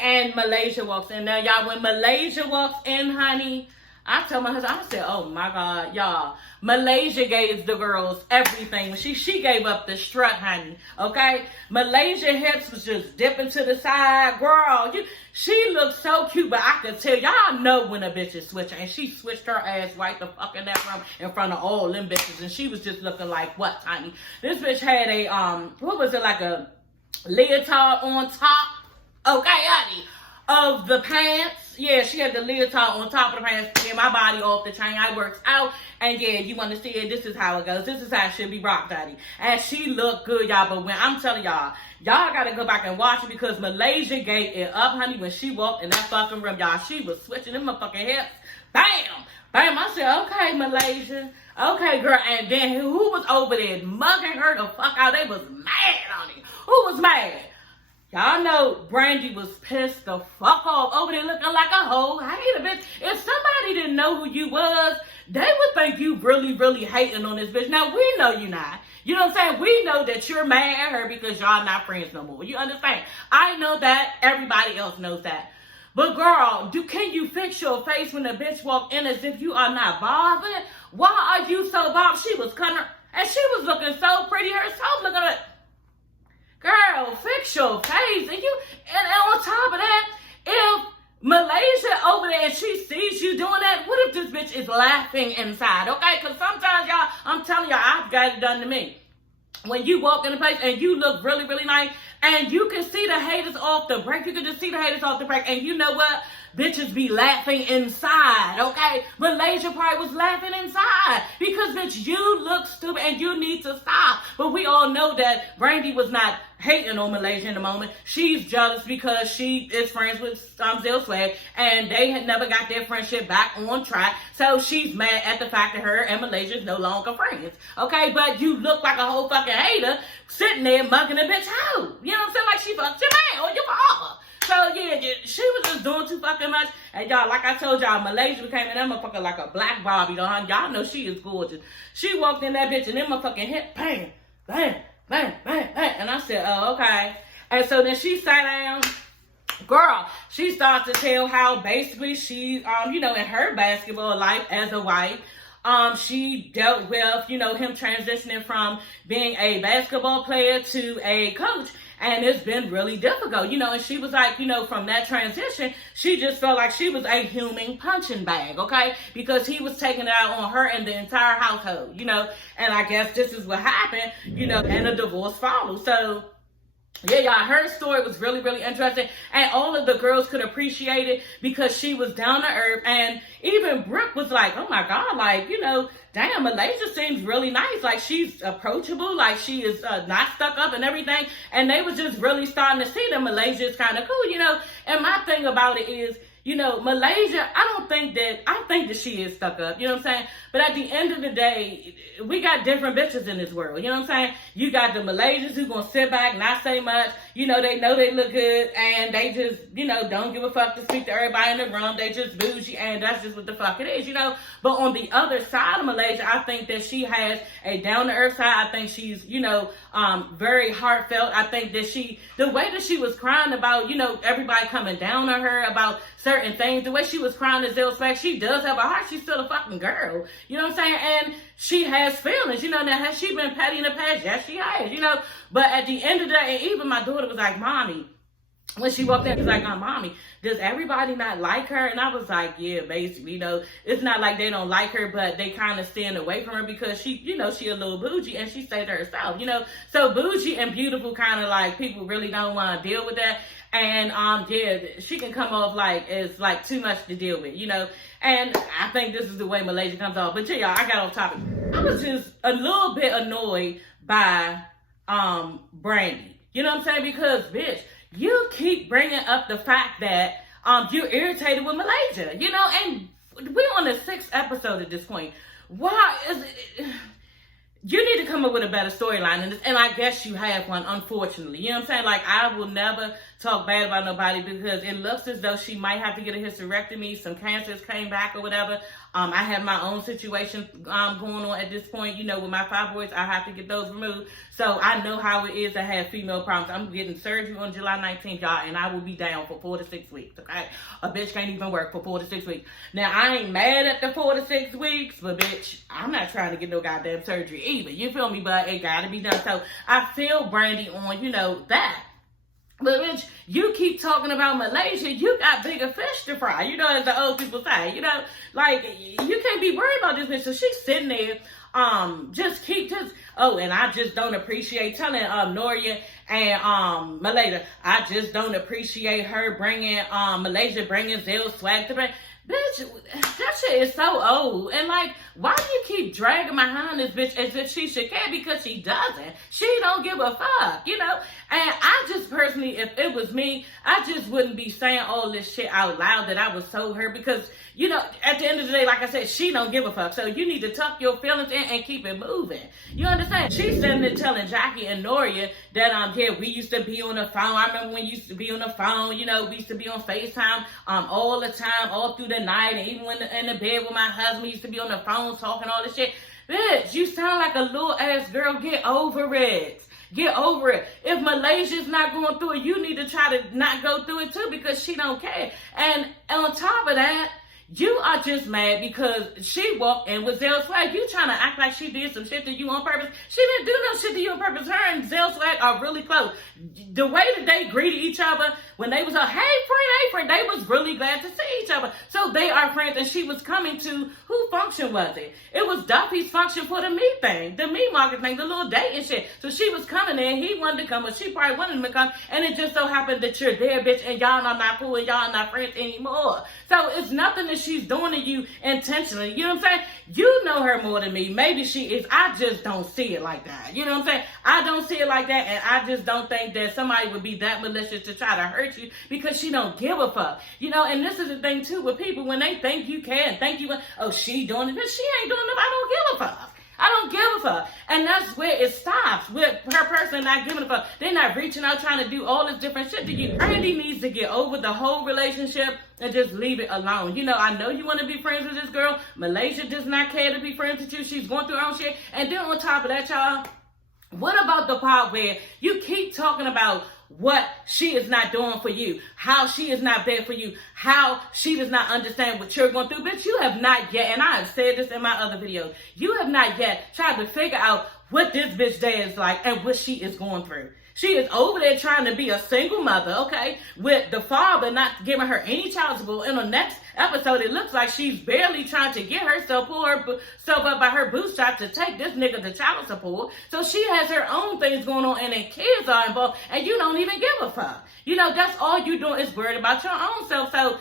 and Malaysia walks in. Now, y'all, when Malaysia walks in, honey, I told my husband, I said, oh my God, y'all, Malaysia gave the girls everything. She gave up the strut, honey, okay? Malaysia hips was just dipping to the side. Girl, she looked so cute, but I could tell, y'all know when a bitch is switching. And she switched her ass right the fuck in that room in front of all them bitches. And she was just looking like, what, honey? This bitch had a, what was it, like a leotard on top, okay, honey, of the pants. Yeah, she had the leotard on top of the pants. Get my body off the chain. I works out. And yeah, you want to see it. This is how it goes. This is how it should be rocked, daddy. And she looked good, y'all. But when I'm telling y'all got to go back and watch it because Malaysia gave it up, honey, when she walked in that fucking room, y'all. She was switching them motherfucking hips. Bam! Bam! I said, okay, Malaysia. Okay, girl. And then who was over there mugging her the fuck out? They was mad on it. Who was mad? Y'all know Brandi was pissed the fuck off over there looking like a hoe. Hater, bitch. If somebody didn't know who you was, they would think you really, really hating on this bitch. Now, we know you not. You know what I'm saying? We know that you're mad at her because y'all not friends no more. You understand? I know that. Everybody else knows that. But girl, can you fix your face when the bitch walk in as if you are not bothered? Why are you so bothered? She was cutting her, and she was looking so pretty herself. Looking at girl, fix your face. And on top of that, if Malaysia over there and she sees you doing that, what if this bitch is laughing inside, okay? Because sometimes, y'all, I'm telling y'all, I've got it done to me. When you walk in a place and you look really, really nice, and you can see the haters off the break, you can just see the haters off the break, and you know what? Bitches be laughing inside, okay? Malaysia probably was laughing inside because, bitch, you look stupid and you need to stop. But we all know that Brandi was not hating on Malaysia in the moment. She's jealous because she is friends with Zell Swag and they had never got their friendship back on track. So she's mad at the fact that her and Malaysia is no longer friends, okay? But you look like a whole fucking hater sitting there mugging a bitch out. You know what I'm saying? Like she fucked your man or your father. So, yeah, she was just doing too fucking much. And, y'all, like I told y'all, Malaysia became in that motherfucker like a black Barbie. Y'all know she is gorgeous. She walked in that bitch and them motherfucking hit, bang, bang, bang, bang, bang. And I said, oh, okay. And so then she sat down. Girl, she started to tell how basically she, in her basketball life as a wife, she dealt with, him transitioning from being a basketball player to a coach. And it's been really difficult, and she was like, from that transition, she just felt like she was a human punching bag, okay? Because he was taking it out on her and the entire household, and I guess this is what happened, and a divorce followed. So, yeah, y'all, her story was really, really interesting. And all of the girls could appreciate it because she was down to earth. And even Brooke was like, oh my God, like, damn, Malaysia seems really nice. Like, she's approachable. Like, she is not stuck up and everything. And they was just really starting to see that Malaysia is kind of cool, And my thing about it is, Malaysia, I think that she is stuck up, you know what I'm saying? But at the end of the day, we got different bitches in this world, you know what I'm saying? You got the Malaysians who gonna sit back, not say much, they know they look good, and they just, don't give a fuck to speak to everybody in the room, they just bougie, and that's just what the fuck it is, But on the other side of Malaysia, I think that she has a down-to-earth side. I think she's, very heartfelt. I think that the way that she was crying about, everybody coming down on her about certain things, the way she was crying to Zell's back, she does have a heart. She's still a fucking girl. You know what I'm saying? And she has feelings. Now, has she been petty in the past? Yes, she has, But at the end of the day, and even my daughter was like, Mommy, when she walked in, she was like, Mommy, does everybody not like her? And I was like, yeah, basically, it's not like they don't like her, but they kind of stand away from her because she, she a little bougie and she stayed to herself, So bougie and beautiful kind of like people really don't want to deal with that. And, she can come off like it's like too much to deal with, And I think this is the way Malaysia comes off. But y'all, I got off topic. I was just a little bit annoyed by, Brandi. You know what I'm saying? Because, bitch, you keep bringing up the fact that you're irritated with Malaysia, and we're on the 6th episode at this point. Why is it? You need to come up with a better storyline, and I guess you have one, unfortunately. You know what I'm saying? Like, I will never talk bad about nobody, because it looks as though she might have to get a hysterectomy. Some cancers came back or whatever. I have my own situation going on at this point. You know, with my fibroids, I have to get those removed. So I know how it is to have female problems. I'm getting surgery on July 19th, y'all, and I will be down for 4 to 6 weeks, okay? A bitch can't even work for 4 to 6 weeks. Now, I ain't mad at the 4 to 6 weeks, but bitch, I'm not trying to get no goddamn surgery either. You feel me? But it gotta be done. So I feel Brandi on, you know, that. But bitch, you keep talking about Malaysia, you got bigger fish to fry. You know, as the old people say, you know, like, you can't be worried about this bitch. So she's sitting there, and I just don't appreciate telling Noria and Malaysia, I just don't appreciate her bringing Malaysia bringing Zell swag to bring. Bitch, that shit is so old. And like, why do you keep dragging behind this bitch as if she should care? Because she doesn't. She don't give a fuck, you know? And I just personally, if it was me, I just wouldn't be saying all this shit out loud that I was so hurt, because, you know, at the end of the day, like I said, she don't give a fuck. So you need to tuck your feelings in and keep it moving. You understand? She's sitting there telling Jackie and Noria that, we used to be on the phone. I remember when you used to be on the phone, you know, we used to be on FaceTime, all the time, all through the night. And even when in the bed with my husband, we used to be on the phone talking all this shit. Bitch, you sound like a little ass girl. Get over it. Get over it. If Malaysia's not going through it, you need to try to not go through it too, because she don't care. And on top of that, you are just mad because she walked in with Zell Swag. You trying to act like she did some shit to you on purpose. She didn't do no shit to you on purpose. Her and Zell Swag are really close. The way that they greeted each other when they was like, hey friend, they was really glad to see each other. So they are friends, and she was coming to, who function was it? It was Duffy's function for the me thing, the me market thing, the little date and shit. So she was coming there, he wanted to come, but she probably wanted him to come, and it just so happened that you're there, bitch, and y'all are not cool, and y'all are not friends anymore. So it's nothing that she's doing to you intentionally. You know what I'm saying? You know her more than me. Maybe she is. I just don't see it like that. You know what I'm saying? I don't see it like that, and I just don't think that somebody would be that malicious to try to hurt you because she don't give a fuck. You know, and this is the thing too with people, when they think you can, think you, oh, she doing it, but she ain't doing it. I don't give a fuck. I don't give a fuck. And that's where it stops, with her person not giving a fuck. They're not reaching out trying to do all this different shit to you. Brandi needs to get over the whole relationship and just leave it alone. You know, I know you want to be friends with this girl. Malaysia does not care to be friends with you. She's going through her own shit. And then on top of that, y'all, what about the part where you keep talking about what she is not doing for you, how she is not there for you, how she does not understand what you're going through? Bitch, you have not yet, and I have said this in my other videos, you have not yet tried to figure out what this bitch day is like and what she is going through. She is over there trying to be a single mother, okay, with the father not giving her any child support. In the next episode, it looks like she's barely trying to get herself, pull herself up by her bootstraps to take this nigga to child support. So she has her own things going on, and then kids are involved, and you don't even give a fuck. You know, that's all you doing is worried about your own self. So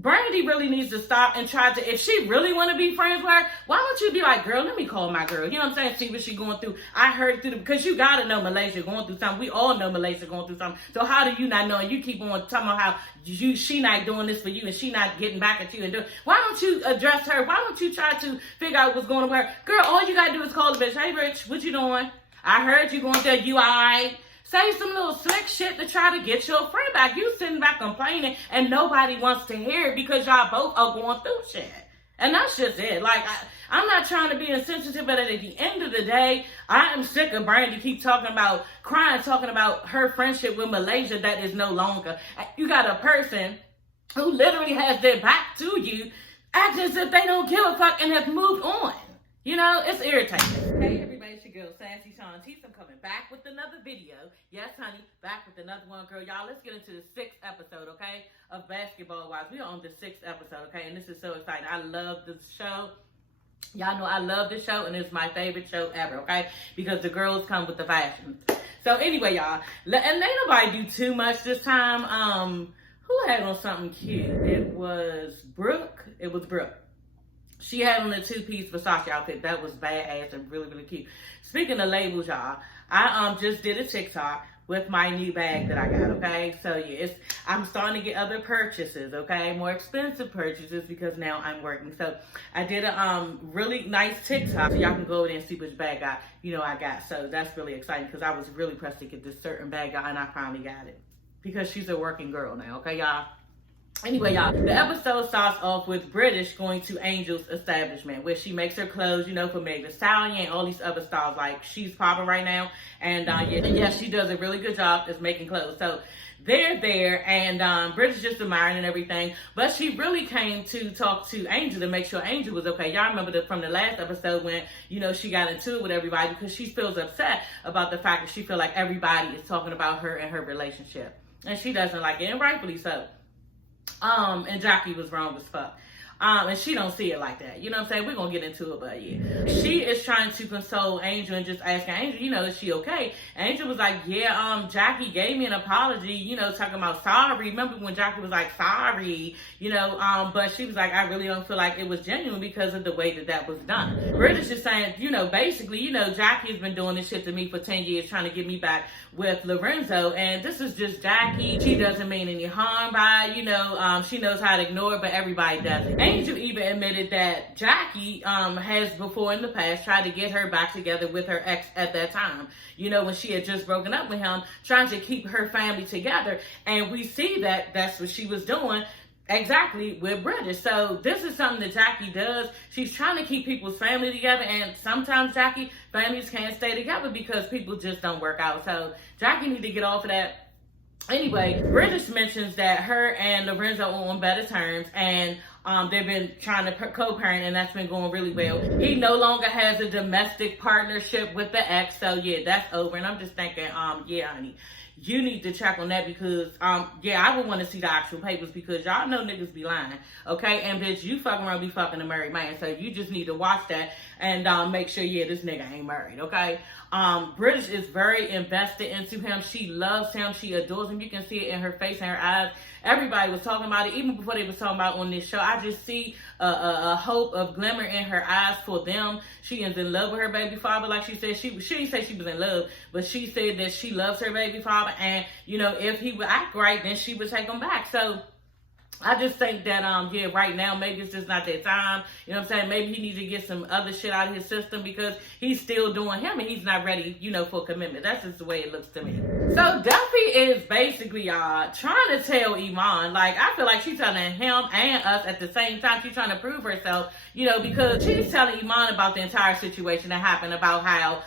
Brandi really needs to stop and try to, if she really want to be friends with her, why don't you be like, girl, let me call my girl. You know what I'm saying? See what she going through. I heard through because you got to know Malaysia going through something. We all know Malaysia going through something. So how do you not know? And you keep on talking about how she not doing this for you and she not getting back at you and doing. Why don't you address her? Why don't you try to figure out what's going on with her? Girl, all you got to do is call the bitch. Hey, Rich, what you doing? I heard you going there. You all right? Say some little slick shit to try to get your friend back. You sitting back complaining and nobody wants to hear it because y'all both are going through shit. And that's just it. Like, I'm not trying to be insensitive, but at the end of the day, I am sick of Brandi keep talking about, crying, talking about her friendship with Malaysia that is no longer. You got a person who literally has their back to you, acting as if they don't give a fuck and have moved on. You know, it's irritating. Hey everybody, it's your girl Sassy Shantice. I'm coming back with another video. Yes, honey, back with another one, girl. Y'all, let's get into the 6th episode, okay, of Basketball Wives. We are on the 6th episode, okay, and this is so exciting. I love this show. Y'all know I love this show, and it's my favorite show ever, okay, because the girls come with the fashion. So anyway, y'all, and ain't nobody do too much this time. Who had on something cute? It was Brooke. It was Brooke. She had on a 2-piece Versace outfit. That was badass and really, really cute. Speaking of labels, y'all, I just did a TikTok with my new bag that I got, okay? So, yeah, I'm starting to get other purchases, okay? More expensive purchases because now I'm working. So, I did a really nice TikTok. So, y'all can go over there and see which bag I got. So, that's really exciting because I was really pressed to get this certain bag out, and I finally got it. because she's a working girl now, okay, y'all? Anyway, y'all, the episode starts off with British going to Angel's establishment where she makes her clothes, you know, for Meg Thee Stallion and all these other styles. Like, she's popping right now. And, yeah, she does a really good job at making clothes. So, they're there, and British just admiring and everything. But she really came to talk to Angel to make sure Angel was okay. Y'all remember from the last episode when, you know, she got into it with everybody because she feels upset about the fact that she feels like everybody is talking about her and her relationship. And she doesn't like it, and rightfully so. And Jackie was wrong as fuck. And she don't see it like that. You know what I'm saying? We're going to get into it, but yeah. She is trying to console Angel and just asking Angel, you know, is she okay? Angel was like, yeah, Jackie gave me an apology, you know, talking about sorry. Remember when Jackie was like, sorry, you know, but she was like, I really don't feel like it was genuine because of the way that was done. British is saying, you know, basically, you know, Jackie has been doing this shit to me for 10 years, trying to get me back with Lorenzo, and this is just Jackie. She doesn't mean any harm by it, you know, she knows how to ignore it, but everybody doesn't. Angel even admitted that Jackie has before in the past tried to get her back together with her ex at that time, you know, when she had just broken up with him, trying to keep her family together, and we see that that's what she was doing exactly with British. So this is something that Jackie does. She's trying to keep people's family together, and sometimes Jackie families can't stay together because people just don't work out. So Jackie need to get off of that. Anyway, British mentions that her and Lorenzo are on better terms, and they've been trying to co-parent, and that's been going really well. He no longer has a domestic partnership with the ex, so yeah, that's over. And I'm just thinking, yeah, honey, you need to check on that because, yeah, I would want to see the actual papers because y'all know niggas be lying, okay? And bitch, you fucking around be fucking a married man, so you just need to watch that and make sure, yeah, this nigga ain't married, okay? British is very invested into him. She loves him. She adores him. You can see it in her face and her eyes. Everybody was talking about it, even before they was talking about it on this show. I just see a hope of glimmer in her eyes for them. She is in love with her baby father, like she said. She didn't say she was in love, but she said that she loves her baby father, and, you know, if he would act right, then she would take him back. So I just think that, yeah, right now, maybe it's just not that time. You know what I'm saying? Maybe he needs to get some other shit out of his system because he's still doing him and he's not ready, you know, for commitment. That's just the way it looks to me. So Duffy is basically, y'all, trying to tell Iman, like, I feel like she's telling him and us at the same time. She's trying to prove herself, you know, because she's telling Iman about the entire situation that happened, about how,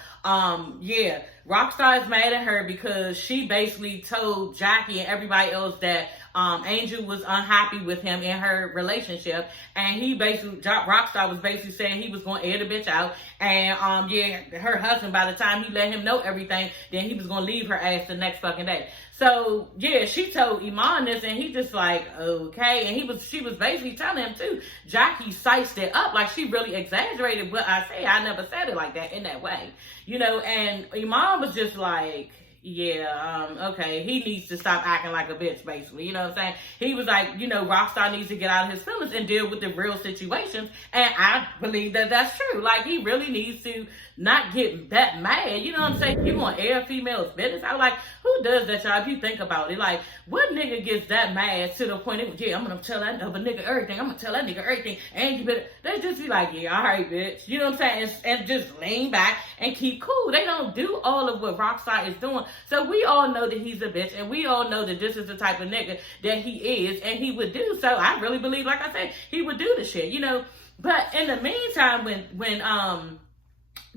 yeah, Rockstar is mad at her because she basically told Jackie and everybody else that Angel was unhappy with him in her relationship, and he basically, Rockstar was basically saying he was going to air the bitch out, and yeah, her husband, by the time he let him know everything, then he was going to leave her ass the next fucking day. So yeah, she told Iman this, and he just like, okay, and she was basically telling him too. Jackie sized it up, like she really exaggerated what I say. I never said it like that in that way, you know. And Iman was just like, yeah, okay, he needs to stop acting like a bitch, basically, you know what I'm saying? He was like, you know, Rockstar needs to get out of his feelings and deal with the real situations, and I believe that that's true. Like, he really needs to not get that mad, you know what I'm saying? You gonna air a female's business? I was like, who does that, y'all, if you think about it? Like, what nigga gets that mad to the point of, yeah, I'm gonna tell that other nigga everything, I'm gonna tell that nigga everything, and you better, they just be like, yeah, all right, bitch, you know what I'm saying? And just lean back and keep cool. They don't do all of what Rockstar is doing. So we all know that he's a bitch, and we all know that this is the type of nigga that he is, and he would do. So I really believe, like I said, he would do the shit, you know. But in the meantime, when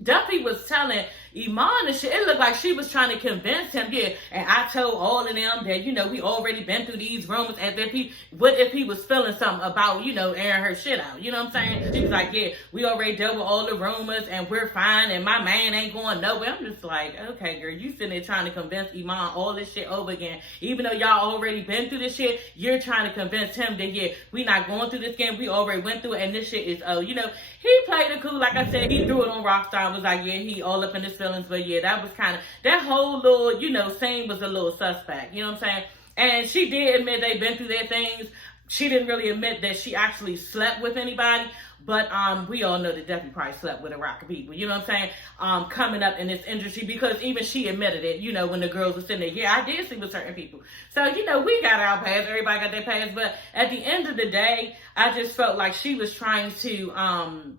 Duffy was telling Iman and shit, it looked like she was trying to convince him, yeah, and I told all of them that, you know, we already been through these rumors, as if what if he was feeling something about, you know, airing her shit out, you know what I'm saying? She was like, yeah, we already dealt with all the rumors, and we're fine, and my man ain't going nowhere. I'm just like, okay, girl, you sitting there trying to convince Iman all this shit over again, even though y'all already been through this shit, you're trying to convince him that, yeah, we not going through this again, we already went through it, and this shit is, you know, he played it cool, like I said, he threw it on Rockstar, was like, yeah, he all up in his feelings, but yeah, that was kind of, that whole little, you know, scene was a little suspect, you know what I'm saying? And she did admit they've been through their things. She didn't really admit that she actually slept with anybody, but we all know that Duffy probably slept with a rock of people, you know what I'm saying? Coming up in this industry, because even she admitted it, you know, when the girls were sitting there, yeah, I did sleep with certain people. So, you know, we got our past, everybody got their past, but at the end of the day, I just felt like she was trying to,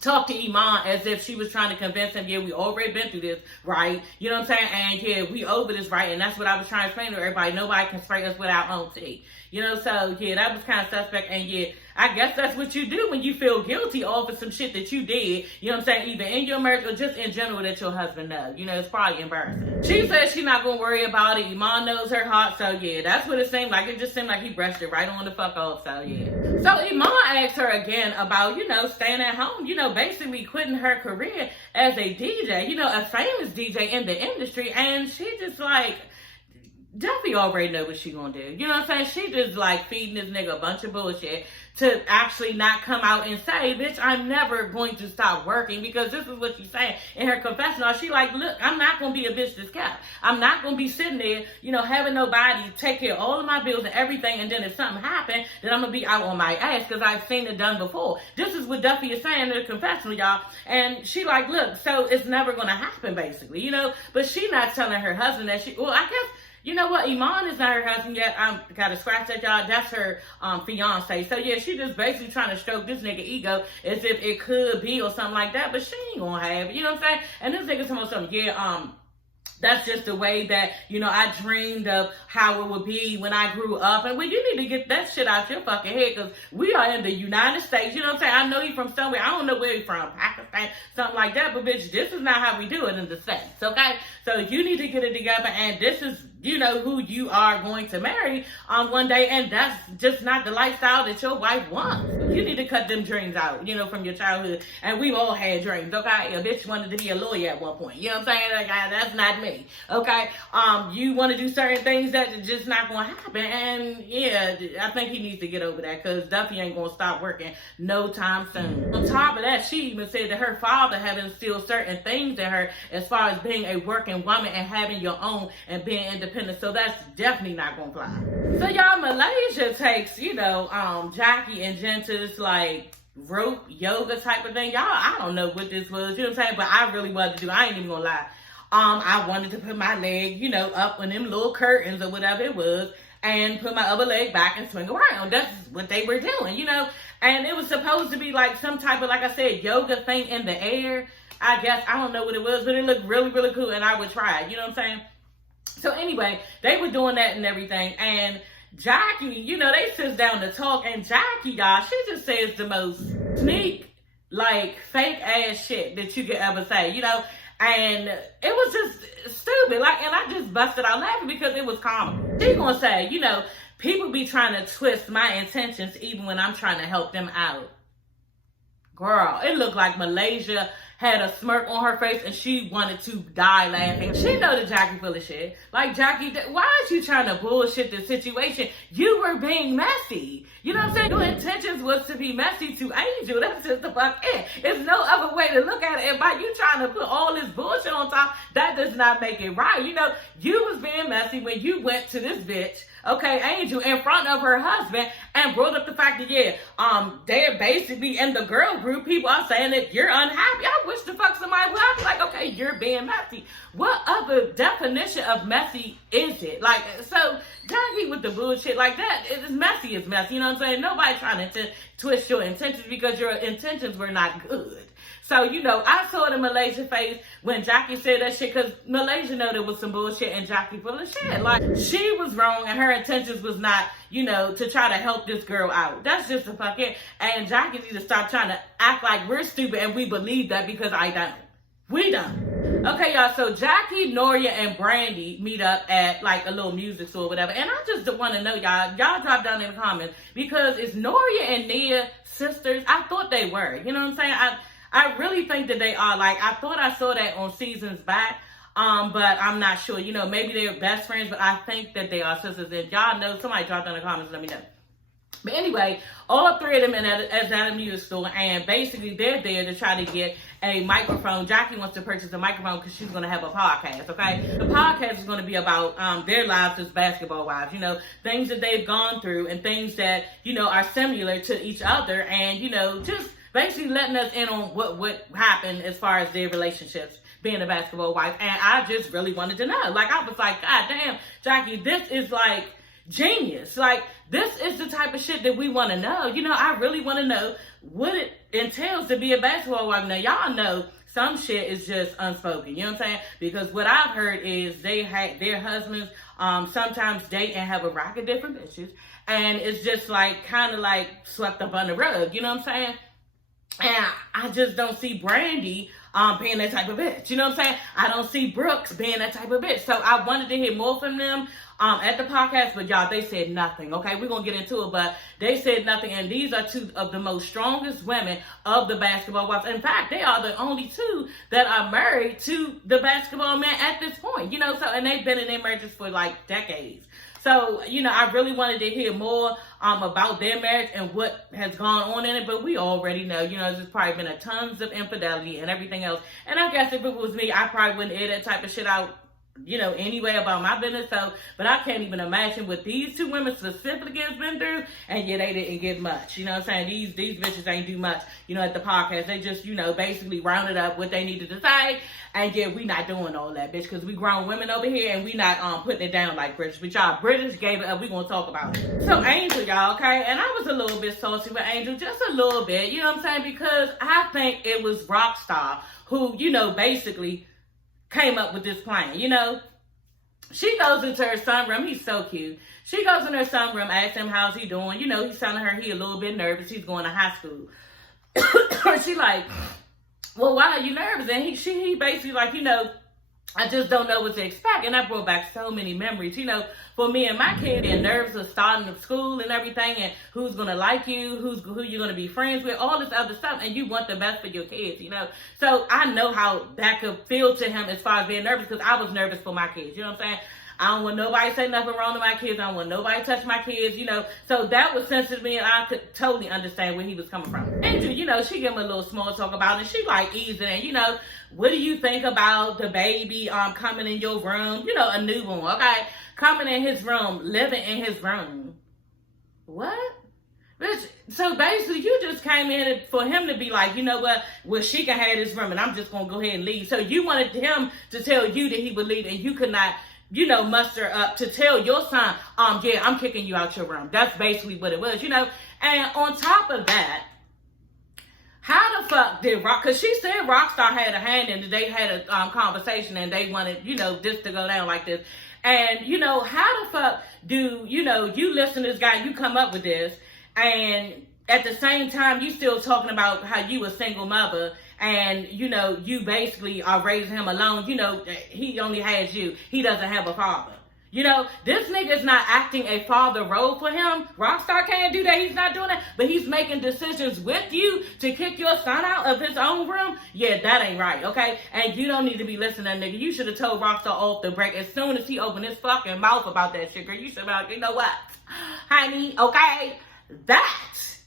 talk to Iman as if she was trying to convince him, yeah, we already been through this, right? You know what I'm saying? And yeah, we over this, right? And that's what I was trying to explain to everybody. Nobody can spray us with our own tea. You know, so yeah, that was kind of suspect. And yeah, I guess that's what you do when you feel guilty over some shit that you did. You know what I'm saying? Either in your marriage or just in general that your husband knows. You know, it's probably embarrassing. She says she's not going to worry about it. Iman knows her heart. So yeah, that's what it seemed like. It just seemed like he brushed it right on the fuck off. So yeah. So Iman asked her again about, you know, staying at home. You know, basically quitting her career as a DJ. You know, a famous DJ in the industry. And she just like... Duffy already know what she gonna do. You know what I'm saying? She just like feeding this nigga a bunch of bullshit to actually not come out and say, bitch, I'm never going to stop working, because this is what she's saying in her confessional. She like, look, I'm not gonna be a bitch that's kept. I'm not gonna be sitting there, you know, having nobody take care of all of my bills and everything, and then if something happened, then I'm gonna be out on my ass, because I've seen it done before. This is what Duffy is saying in the confessional, y'all. And she like, look, so it's never gonna happen, basically, you know. But she not telling her husband that she, well, I guess, you know what? Iman is not her husband yet. I gotta scratch that, y'all. That's her fiance. So yeah, she just basically trying to stroke this nigga ego as if it could be or something like that. But she ain't gonna have it. You know what I'm saying? And this nigga talking about something. Yeah, that's just the way that, you know, I dreamed of how it would be when I grew up. And well, you need to get that shit out your fucking head, because we are in the United States. You know what I'm saying? I know you from somewhere. I don't know where you from. Pakistan, something like that. But bitch, this is not how we do it in the States, okay? So you need to get it together. And this is, you know, who you are going to marry one day. And that's just not the lifestyle that your wife wants. You need to cut them dreams out, you know, from your childhood. And we've all had dreams, okay? A bitch wanted to be a lawyer at one point. You know what I'm saying? Like, that's not me, okay? You want to do certain things that are just not going to happen. And yeah, I think he needs to get over that, because Duffy ain't going to stop working no time soon. On top of that, she even said that her father had instilled certain things in her as far as being a working woman and having your own and being independent. So that's definitely not going to fly. So y'all, Malaysia takes, you know, Jackie and Genta's like rope yoga type of thing. Y'all, I don't know what this was, you know what I'm saying? But I really wanted to do, I ain't even gonna lie. I wanted to put my leg, you know, up on them little curtains or whatever it was, and put my other leg back and swing around. That's what they were doing, you know? And it was supposed to be like some type of, like I said, yoga thing in the air. I guess, I don't know what it was, but it looked really, really cool, and I would try it, you know what I'm saying? So anyway, they were doing that and everything, and Jackie, you know, they sit down to talk, and Jackie, y'all, she just says the most sneak, like, fake ass shit that you could ever say, you know? And it was just stupid, like, and I just busted out laughing because it was comical. She gonna say, you know, people be trying to twist my intentions even when I'm trying to help them out. Girl, it looked like Malaysia had a smirk on her face and she wanted to die laughing. She know that Jackie full of shit. Like, Jackie, why are you trying to bullshit the situation? You were being messy. You know what I'm saying? Your intentions was to be messy to Angel. That's just the fuck it. There's no other way to look at it. And by you trying to put all this bullshit on top, that does not make it right. You know, you was being messy when you went to this bitch, okay, Angel, in front of her husband and brought up the fact that, yeah, they're basically in the girl group. People are saying that you're unhappy. I wish the fuck somebody would. I'm like, okay, you're being messy. What other definition of messy is it? Like, so Jackie with the bullshit like that, it's messy is messy. You know what I'm saying? Nobody trying to twist your intentions because your intentions were not good. So, you know, I saw it in Malaysia's face when Jackie said that shit, because Malaysia know there was some bullshit and Jackie full of shit. Like, she was wrong and her intentions was not, you know, to try to help this girl out. That's just the fuck it. And Jackie needs to stop trying to act like we're stupid and we believe that, because I don't. We don't. Okay, y'all, so Jackie, Noria, and Brandi meet up at, like, a little music store or whatever. And I just want to know, y'all drop down in the comments, because is Noria and Nia sisters? I thought they were. You know what I'm saying? I really think that they are. Like, I thought I saw that on seasons back, but I'm not sure. You know, maybe they're best friends, but I think that they are sisters. If y'all know, somebody drop down in the comments and let me know. But anyway, all three of them is at a music store, and basically they're there to try to get a microphone. Jackie wants to purchase a microphone because she's going to have a podcast, okay? The podcast is going to be about their lives as basketball wives, you know, things that they've gone through and things that, you know, are similar to each other, and, you know, just basically letting us in on what happened as far as their relationships, being a basketball wife. And I just really wanted to know. Like, I was like, God damn, Jackie, this is like genius. Like, this is the type of shit that we want to know. You know, I really want to know what it entails to be a basketball wife. Now, y'all know some shit is just unspoken. You know what I'm saying? Because what I've heard is they had their husbands sometimes date and have a rack of different bitches. And it's just like, kind of like swept up on the rug. You know what I'm saying? And I just don't see Brandi being that type of bitch. You know what I'm saying? I don't see Brooks being that type of bitch. So I wanted to hear more from them at the podcast, but y'all, they said nothing. Okay, we're going to get into it, but they said nothing. And these are two of the most strongest women of the basketball wives. In fact, they are the only two that are married to the basketball man at this point. You know, so, and they've been in their marriages for like decades. So, you know, I really wanted to hear more about their marriage and what has gone on in it. But we already know, you know, there's probably been a tons of infidelity and everything else. And I guess if it was me, I probably wouldn't air that type of shit out, you know, anyway about my business. So, but I can't even imagine what these two women specifically has been through. And yeah, they didn't get much. You know what I'm saying? These bitches ain't do much, you know, at the podcast. They just, you know, basically rounded up what they needed to say. And yeah, we not doing all that, bitch, because we grown women over here and we not putting it down like British. But y'all, British gave it up. We gonna talk about it. So Angel, y'all, okay? And I was a little bit salty with Angel, just a little bit, you know what I'm saying? Because I think it was Rockstar who, you know, basically came up with this plan, you know? She goes into her sunroom. He's so cute. She goes in her sunroom, asks him how's he doing. You know, he's telling her he a little bit nervous. He's going to high school. She like, well, why are you nervous? And he basically like, you know, I just don't know what to expect. And that brought back so many memories. You know, for me and my kid, and nerves of starting of school and everything, and who's going to like you, who you're going to be friends with, all this other stuff. And you want the best for your kids, you know. So I know how that could feel to him as far as being nervous, because I was nervous for my kids. You know what I'm saying? I don't want nobody to say nothing wrong to my kids. I don't want nobody to touch my kids, you know. So that was sensitive to me, and I could totally understand where he was coming from. Angel, you know, she gave him a little small talk about it, and she like easing in, you know, what do you think about the baby coming in your room? You know, a newborn, okay? Coming in his room, living in his room. What? Bitch, so basically you just came in for him to be like, you know what, well, she can have this room, and I'm just going to go ahead and leave. So you wanted him to tell you that he would leave, and you could not, you know, muster up to tell your son, yeah, I'm kicking you out your room. That's basically what it was, you know. And on top of that, how the fuck did because she said Rockstar had a hand in it. They had a conversation and they wanted, you know, this to go down like this. And, you know, how the fuck do, you know, you listen to this guy, you come up with this, and at the same time, you still talking about how you a single mother, and, you know, you basically are raising him alone. You know, he only has you. He doesn't have a father. You know, this nigga's not acting a father role for him. Rockstar can't do that. He's not doing that. But he's making decisions with you to kick your son out of his own room. Yeah, that ain't right, okay? And you don't need to be listening, nigga. You should have told Rockstar off the break as soon as he opened his fucking mouth about that shit, girl. You should be like, you know what, honey, okay?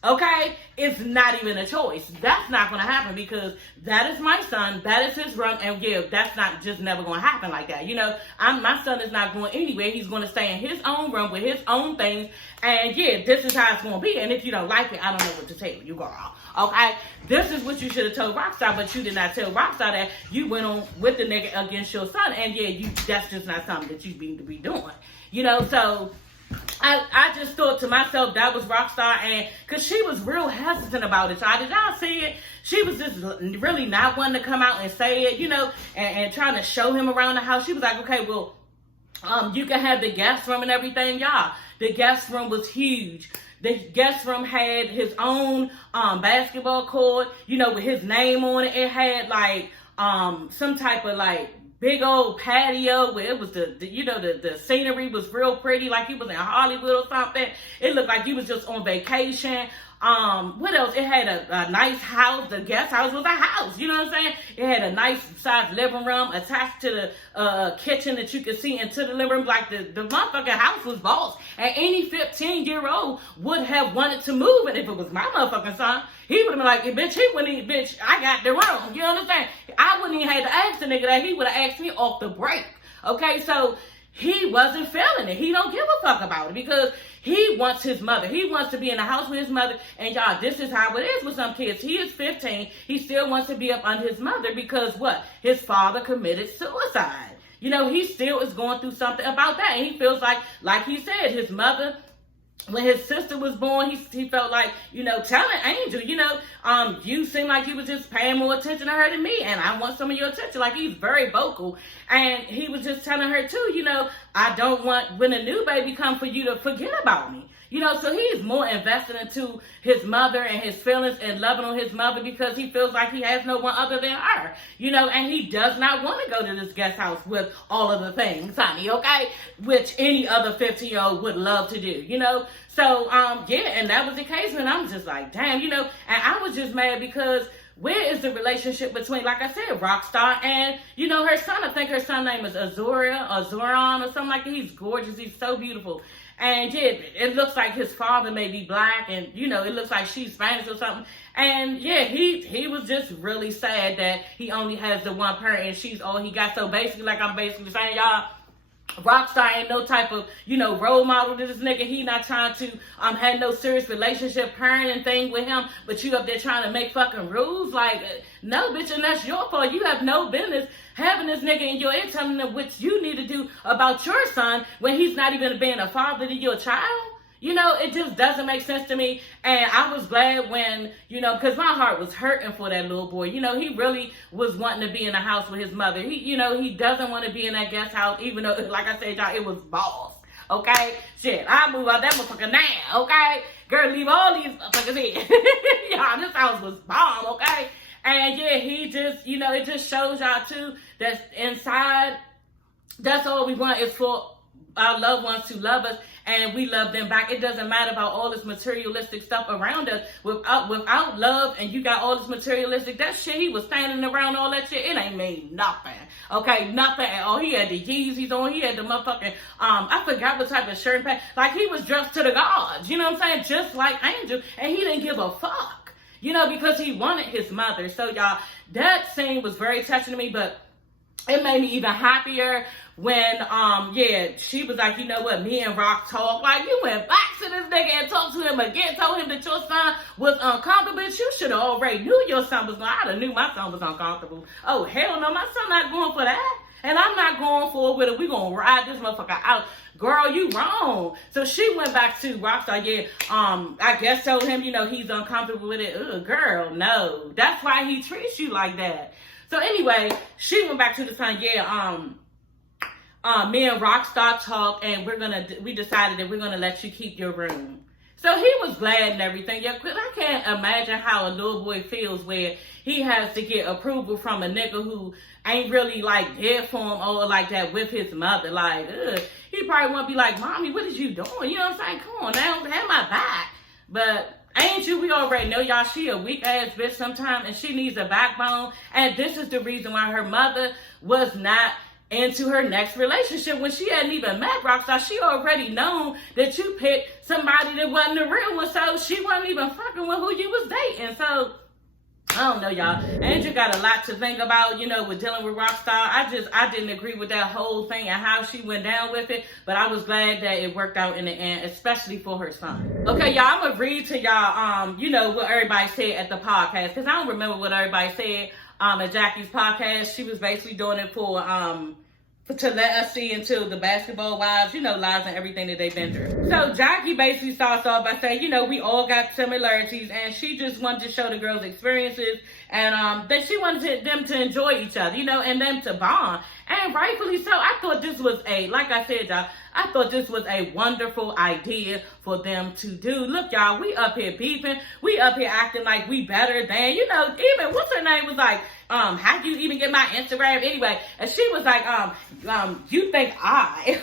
Okay, it's not even a choice. That's not going to happen, because that is my son. That is his room. And yeah, that's not just never going to happen like that. You know, my son is not going anywhere. He's going to stay in his own room with his own things. And yeah, this is how it's going to be. And if you don't like it, I don't know what to tell you, girl. Okay, this is what you should have told Rockstar, but you did not tell Rockstar that. You went on with the nigga against your son. And yeah, that's just not something that you need to be doing. You know, so I just thought to myself that was Rockstar, and because she was real hesitant about it. Did y'all see it? She was just really not wanting to come out and say it, you know, and trying to show him around the house. She was like, okay, well, you can have the guest room and everything, y'all. The guest room was huge. The guest room had his own basketball court, you know, with his name on it. It had like some type of like big old patio where it was the scenery was real pretty, like he was in Hollywood or something. It looked like he was just on vacation. What else? It had a nice house. The guest house was a house. You know what I'm saying? It had a nice sized living room attached to the kitchen that you could see into the living room. Like the motherfucking house was boss. And any 15-year-old would have wanted to move. And if it was my motherfucking son, he would have been like, bitch, I got the room. You understand? I wouldn't even have to ask the nigga that. He would have asked me off the break. Okay, so he wasn't feeling it. He don't give a fuck about it, because he wants his mother. He wants to be in the house with his mother. And y'all, this is how it is with some kids. He is 15. He still wants to be up under his mother because what? His father committed suicide. You know, he still is going through something about that. And he feels like he said, his mother when his sister was born, he felt like, telling Angel, you seem like you was just paying more attention to her than me, and I want some of your attention. Like, he's very vocal, and he was just telling her too, I don't want, when a new baby come, for you to forget about me. So he's more invested into his mother and his feelings and loving on his mother because he feels like he has no one other than her, and he does not want to go to this guest house with all of the things, honey, okay? Which any other 15-year-old would love to do, So, and that was the case, and I'm just like, damn, and I was just mad because where is the relationship between, like I said, Rockstar and, her son? I think her son's name is Azoria or Zoran or something like that. He's gorgeous. He's so beautiful. And yeah, it looks like his father may be black, and it looks like she's Spanish or something. And yeah, he was just really sad that he only has the one parent and she's all he got. So basically, like I'm basically saying, y'all, Rockstar ain't no type of, role model to this nigga. He not trying to have no serious relationship, parenting thing with him, but you up there trying to make fucking rules. Like, no, bitch, and that's your fault. You have no business having this nigga in your ear telling him what you need to do about your son when he's not even being a father to your child. It just doesn't make sense to me. And I was glad when, because my heart was hurting for that little boy. He really was wanting to be in the house with his mother. He doesn't want to be in that guest house, even though, like I said, y'all, it was balls. Okay? Shit, I move out that motherfucker now, okay? Girl, leave all these motherfuckers in. Y'all, this house was bomb, okay? And yeah, he just, it just shows y'all too that inside, that's all we want is for our loved ones to love us, and we love them back. It doesn't matter about all this materialistic stuff around us. Without love, and you got all this materialistic, that shit, he was standing around all that shit, it ain't made nothing. Okay, nothing at all. He had the Yeezys on, he had the motherfucking, I forgot what type of shirt and pants. Like, he was dressed to the gods, you know what I'm saying? Just like Angel, and he didn't give a fuck, because he wanted his mother. So y'all, that scene was very touching to me, but it made me even happier when, she was like, me and Rock talked. Like, you went back to this nigga and talked to him again, told him that your son was uncomfortable. Bitch, you should have already knew your son was going. I'd have knew my son was uncomfortable. Oh, hell no, my son not going for that. And I'm not going for it with it. We gonna ride this motherfucker out. Girl, you wrong. So she went back to Rockstar. Yeah, I guess told him, he's uncomfortable with it. Ugh, girl, no. That's why he treats you like that. So anyway, she went back to the son. Yeah, me and Rockstar talked, and we decided that we're gonna let you keep your room. So he was glad and everything. Yeah, cause I can't imagine how a little boy feels where he has to get approval from a nigga who ain't really like there for him or like that with his mother. Like, he probably won't be like, Mommy, what is you doing? You know what I'm saying? Come on now, have my back. But ain't you? We already know, y'all, she a weak ass bitch sometimes, and she needs a backbone. And this is the reason why her mother was not into her next relationship. When she hadn't even met Rockstar, she already known that you picked somebody that wasn't the real one, so she wasn't even fucking with who you was dating. So I don't know, y'all. Angel got a lot to think about, with dealing with Rockstar. I didn't agree with that whole thing and how she went down with it, but I was glad that it worked out in the end, especially for her son. Okay, y'all, I'm gonna read to y'all, what everybody said at the podcast, because I don't remember what everybody said at Jackie's podcast. She was basically doing it for to let us see into the basketball wives, lives and everything that they've been through. So Jackie basically starts off by saying, we all got similarities, and she just wanted to show the girls' experiences, and that she wanted them to enjoy each other, and them to bond. And rightfully so. I thought this was like I said, y'all, I thought this was a wonderful idea for them to do. Look, y'all, we up here beefing. We up here acting like we better than, even, what's her name was like, how'd you even get my Instagram? Anyway, and she was like, you think I,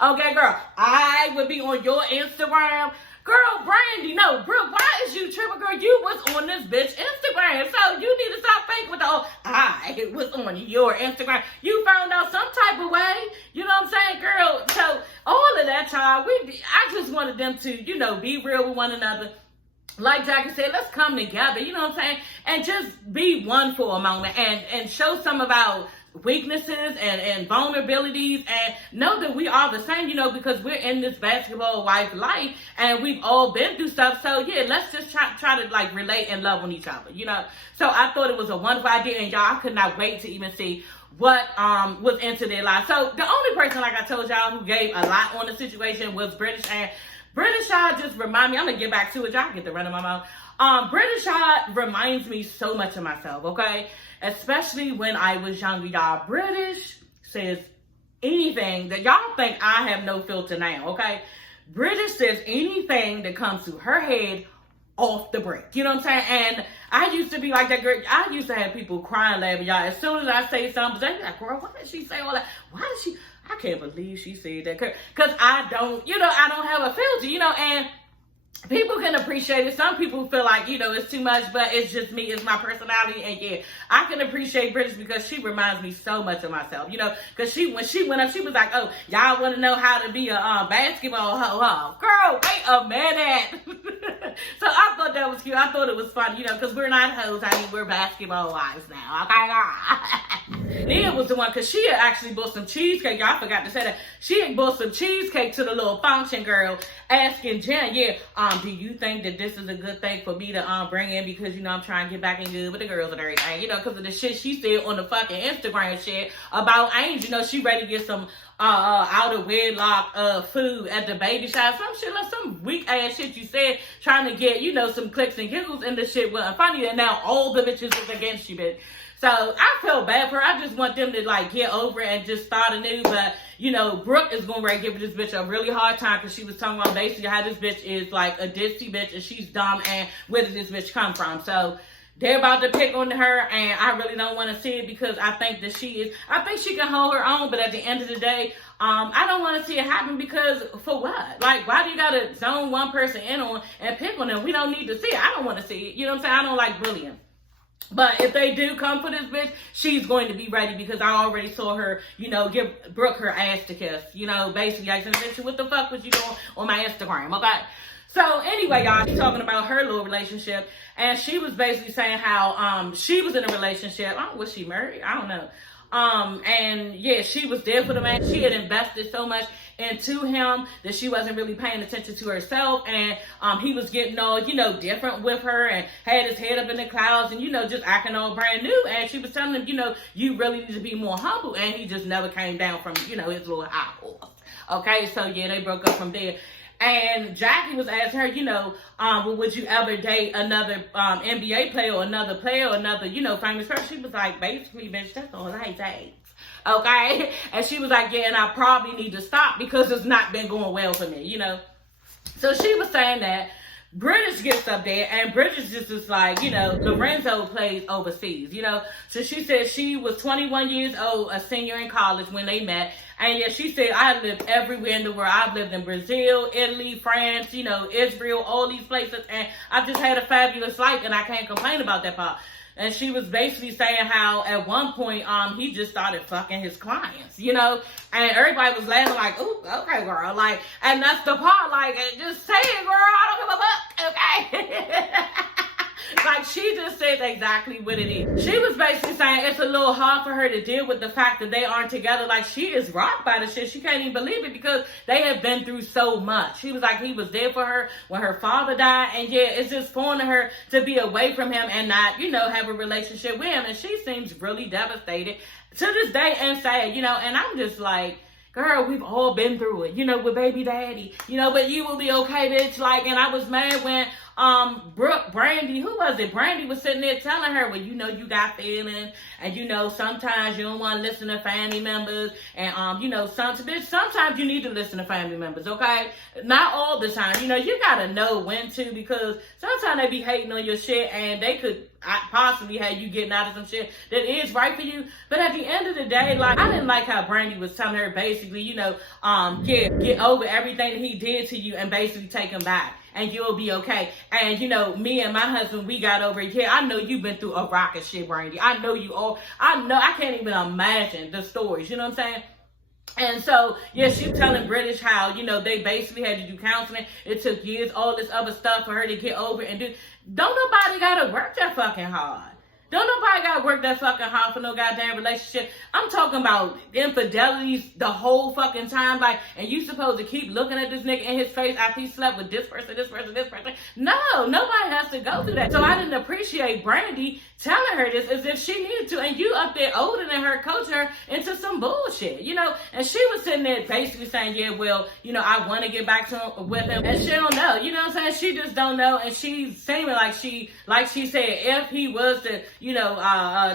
okay, girl, I would be on your Instagram? Girl, Brandi, no, Brooke, why is you tripping, girl? You was on this bitch Instagram, so you need to stop thinking with the I was on your Instagram. You found out some type of way, you know what I'm saying, girl? So all of that, child, I just wanted them to, be real with one another. Like Jackie said, let's come together, you know what I'm saying? And just be one for a moment and show some of our weaknesses and vulnerabilities, and know that we are the same, because we're in this basketball wife life and we've all been through stuff. So yeah, let's just try to like relate and love on each other, So I thought it was a wonderful idea, and y'all, I could not wait to even see what was into their lives. So the only person, like I told y'all, who gave a lot on the situation was British, and British Shaw just remind me, I'm gonna get back to it, y'all get the run of my mouth. British Shaw reminds me so much of myself, okay? Especially when I was younger, y'all. British says anything that y'all think I have no filter now, okay? British says anything that comes to her head off the break. You know what I'm saying? And I used to be like that girl. I used to have people crying laughing, y'all. As soon as I say something, they be like, girl, why did she say all that? Why did she? I can't believe she said that. Because I don't have a filter, and people can appreciate it. Some people feel like, it's too much, but it's just me, it's my personality. And yeah, I can appreciate British because she reminds me so much of myself, because when she went up, she was like, oh, y'all want to know how to be a basketball hoe? Girl, wait a minute. So I thought that was cute. I thought it was funny, because we're not hoes. I mean, we're basketball wives now, okay? Nia was the one, because she had actually bought some cheesecake. Y'all forgot to say that. She had bought some cheesecake to the little function girl, asking Jen, do you think that this is a good thing for me to bring in because, I'm trying to get back in good with the girls and everything, because of the shit she said on the fucking Instagram shit about Angel. She ready to get some out of wedlock food at the baby shower. Some shit, like some weak ass shit you said, trying to get, some clicks and giggles, and the shit wasn't funny, and now all the bitches is against you, bitch. So I feel bad for her. I just want them to get over it and just start anew. But, Brooke is going to give this bitch a really hard time because she was talking about basically how this bitch is like a ditzy bitch and she's dumb and where did this bitch come from? So they're about to pick on her and I really don't want to see it because I think that she can hold her own. But at the end of the day, I don't want to see it happen because for what? Like, why do you got to zone one person in on and pick on them? We don't need to see it. I don't want to see it. You know what I'm saying? I don't like bullying. But if they do come for this bitch, she's going to be ready because I already saw her, give Brooke her ass to kiss. Basically asking the bitch, what the fuck was you doing on my Instagram, okay? So anyway, y'all, she's talking about her little relationship. And she was basically saying how she was in a relationship. Was she married? I don't know. And yeah, she was there for the man. She had invested so much into him that she wasn't really paying attention to herself, and he was getting all different with her and had his head up in the clouds and just acting all brand new, and she was telling him you really need to be more humble, and he just never came down from his little high horse. Okay, so yeah, they broke up from there. And Jackie was asking her, well, would you ever date another NBA player or another famous person? She was like, basically, bitch, that's all I date. Okay? And she was like, yeah, and I probably need to stop because it's not been going well for me, So she was saying that. British gets up there, and British just is like, Lorenzo plays overseas, So she said she was 21 years old, a senior in college when they met. And yeah, she said, I lived everywhere in the world. I've lived in Brazil, Italy, France, Israel, all these places. And I've just had a fabulous life, and I can't complain about that part. And she was basically saying how at one point, he just started fucking his clients, and everybody was laughing like, ooh, okay, girl. Like, and that's the part, like, just say it, girl. I don't give a fuck, okay? Like, she just said exactly what it is. She was basically saying it's a little hard for her to deal with the fact that they aren't together. Like, she is rocked by the shit. She can't even believe it because they have been through so much. She was like, he was there for her when her father died. And yeah, it's just foreign to her to be away from him and not, have a relationship with him. And she seems really devastated to this day and sad, and I'm just like, girl, we've all been through it, with baby daddy, but you will be okay, bitch. Like, and I was mad when Brandi, who was it? Brandi was sitting there telling her, well, you got feelings, and sometimes you don't want to listen to family members, and sometimes you need to listen to family members, okay? Not all the time, you gotta know when to, because sometimes they be hating on your shit, and they could possibly have you getting out of some shit that is right for you. But at the end of the day, like, I didn't like how Brandi was telling her basically, get over everything that he did to you and basically take him back. And you'll be okay. And, me and my husband, we got over it. Yeah, I know you've been through a rocket shit, Brandi. I know you all. I can't even imagine the stories. You know what I'm saying? And so, yeah, she's telling British how, they basically had to do counseling. It took years, all this other stuff for her to get over it and do. Don't nobody got to work that fucking hard. Don't nobody got to work that fucking hard for no goddamn relationship. I'm talking about infidelities the whole fucking time. Like, and you supposed to keep looking at this nigga in his face after he slept with this person, this person, this person. No, nobody has to go through that. So I didn't appreciate Brandi telling her this as if she needed to, and you up there older than her, coaching her into some bullshit, you know? And she was sitting there basically saying, yeah, well, you know, I want to get back with him, and she don't know, you know what I'm saying? She just don't know, and she's seeming like she said, if he was to, you know,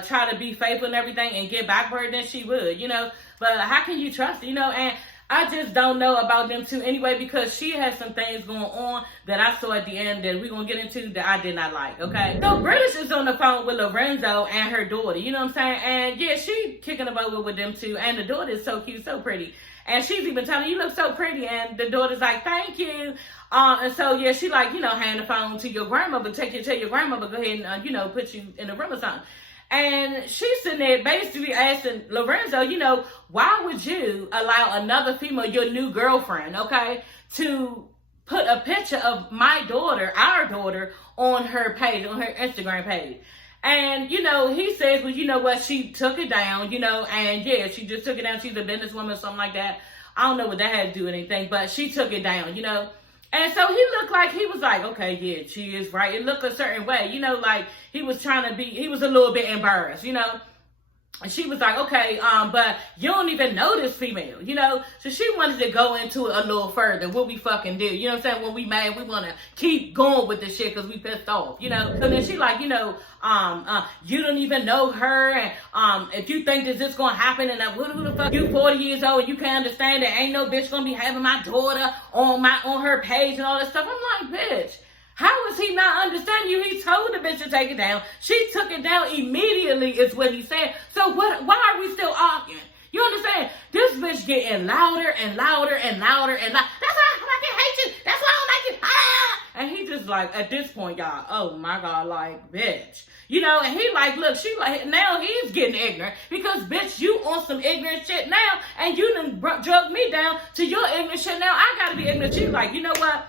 try to be faithful and everything and get back with her, then she would, you know? But how can you trust, you know? And I just don't know about them two anyway, because she has some things going on that I saw at the end that we're going to get into that I did not like, okay? So British is on the phone with Lorenzo and her daughter, you know what I'm saying? And yeah, she kicking it over with them two, and the daughter is so cute, so pretty. And she's even telling, you look so pretty, and the daughter's like, thank you. And so, yeah, she like, you know, hand the phone to your grandmother, tell your grandmother, go ahead and, you know, put you in the room or something. And she's sitting there basically asking Lorenzo, you know, why would you allow another female, your new girlfriend, okay, to put a picture of my daughter, our daughter, on her page, on her Instagram page? And, you know, he says, well, you know what, she took it down, you know, and yeah, she just took it down. She's a businesswoman or something like that. I don't know what that had to do with anything, but she took it down, you know. And so he looked like, he was like, okay, yeah, she is right. It looked a certain way, you know, like he was trying to be, he was a little bit embarrassed, you know. And she was like, okay, but you don't even know this female, you know? So she wanted to go into it a little further, what we fucking do. You know what I'm saying? When we mad, we want to keep going with this shit because we pissed off, you know? So then she like, you know, you don't even know her, and if you think that this gonna happen, and who the fuck, you 40 years old, and you can't understand that ain't no bitch gonna be having my daughter on her page and all this stuff. I'm like, bitch, how is he not understanding you? He told the bitch to take it down. She took it down immediately is what he said. So why are we still arguing? You understand? This bitch getting louder and louder and louder and louder. That's why I fucking hate you. That's why I don't like you. Ah! And he just like, at this point, y'all, oh my God, like, bitch. You know, and he like, look, she like, now he's getting ignorant because, bitch, you on some ignorant shit now, and you done drug me down to your ignorant shit now. I gotta be ignorant. She's like, you know what?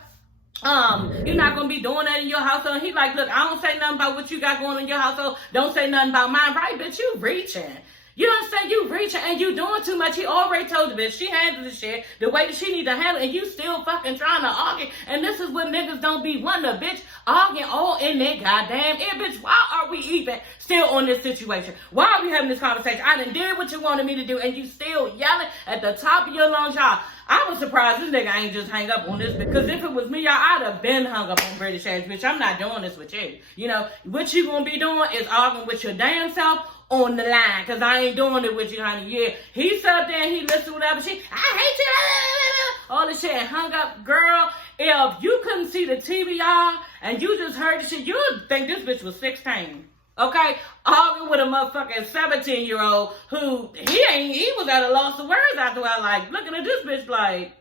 You're not gonna be doing that in your household. He like, look, I don't say nothing about what you got going on in your household. Don't say nothing about mine, right, bitch? You reaching. You understand? You reaching and you doing too much. He already told the bitch she handled the shit the way that she need to handle it, and you still fucking trying to argue. And this is what niggas don't be wanting, bitch, arguing all in their goddamn ear, bitch. Why are we even still on this situation? Why are we having this conversation? I done did what you wanted me to do, and you still yelling at the top of your lungs, y'all. I was surprised this nigga ain't just hang up on this, because if it was me, y'all, I'd have been hung up on British ass bitch. I'm not doing this with you. You know, what you gonna be doing is arguing with your damn self on the line, because I ain't doing it with you, honey. Yeah, he sat there and he listened to whatever she, I hate you, all this shit, and hung up. Girl, if you couldn't see the TV, y'all, and you just heard the shit, you would think this bitch was 16. Okay, arguing with a motherfucking 17-year-old who he was at a loss of words after I like looking at this bitch like,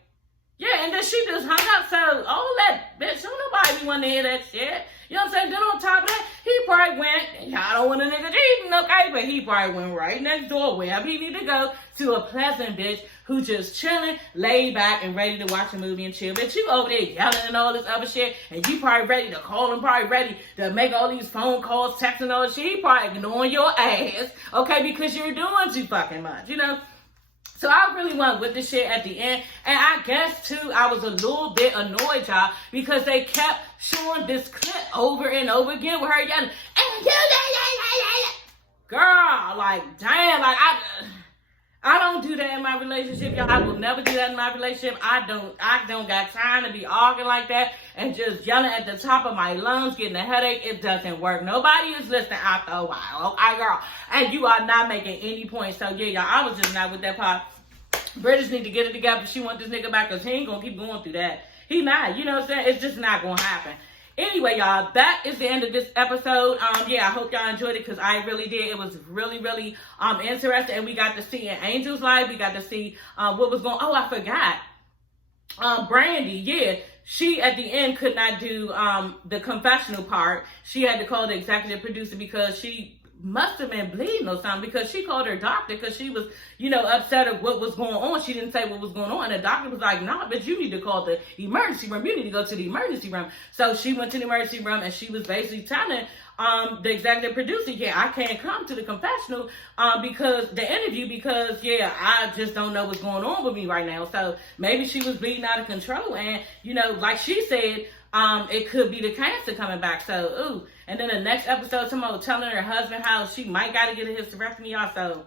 yeah, and then she just hung up. So all that bitch, don't nobody be wanting to hear that shit. You know what I'm saying? Then on top of that, he probably went, y'all don't want a nigga cheating, okay? But he probably went right next door wherever he need to go to a pleasant bitch who just chilling, laid back, and ready to watch a movie and chill. Bitch, you over there yelling and all this other shit, and you probably ready to call him, probably ready to make all these phone calls, texting and all this shit. He probably ignoring your ass, okay? Because you're doing too fucking much, you know? So I really went with the shit at the end. And I guess, too, I was a little bit annoyed, y'all, because they kept showing this clip over and over again with her yelling, girl, like, damn, like, I don't do that in my relationship, y'all. I will never do that in my relationship. I don't got time to be arguing like that and just yelling at the top of my lungs, getting a headache. It doesn't work. Nobody is listening after a while, okay, girl? And you are not making any points. So, yeah, y'all, I was just not with that part. British need to get it together. She want this nigga back, because he ain't gonna keep going through that. He not, you know what I'm saying? It's just not gonna happen. Anyway, y'all, that is the end of this episode. Yeah, I hope y'all enjoyed it, because I really did. It was really, really interesting, and we got to see in Angel's life. We got to see what was going. Oh, I forgot. Brandi, yeah, she at the end could not do the confessional part. She had to call the executive producer because she must have been bleeding or something, because she called her doctor because she was, you know, upset at what was going on. She didn't say what was going on, and the doctor was like, nah, but you need to call the emergency room. You need to go to the emergency room. So she went to the emergency room, and she was basically telling the executive producer, yeah, I can't come to the confessional because the interview, because yeah, I just don't know what's going on with me right now. So maybe she was bleeding out of control, and you know, like she said, it could be the cancer coming back. So, ooh. And then the next episode, tomorrow, telling her husband how she might got to get a hysterectomy, y'all. So,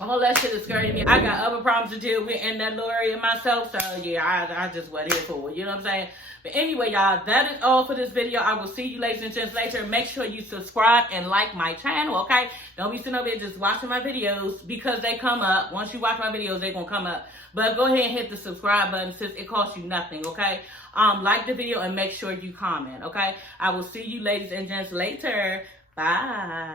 all that shit is scary to me. I got other problems to deal with in that little area myself. So, yeah, I just wasn't here for it. You know what I'm saying? But anyway, y'all, that is all for this video. I will see you ladies and gents later. Make sure you subscribe and like my channel, okay? Don't be sitting over here just watching my videos because they come up. Once you watch my videos, they're going to come up. But go ahead and hit the subscribe button since it costs you nothing, okay? Like the video and make sure you comment, okay? I will see you ladies and gents later. Bye.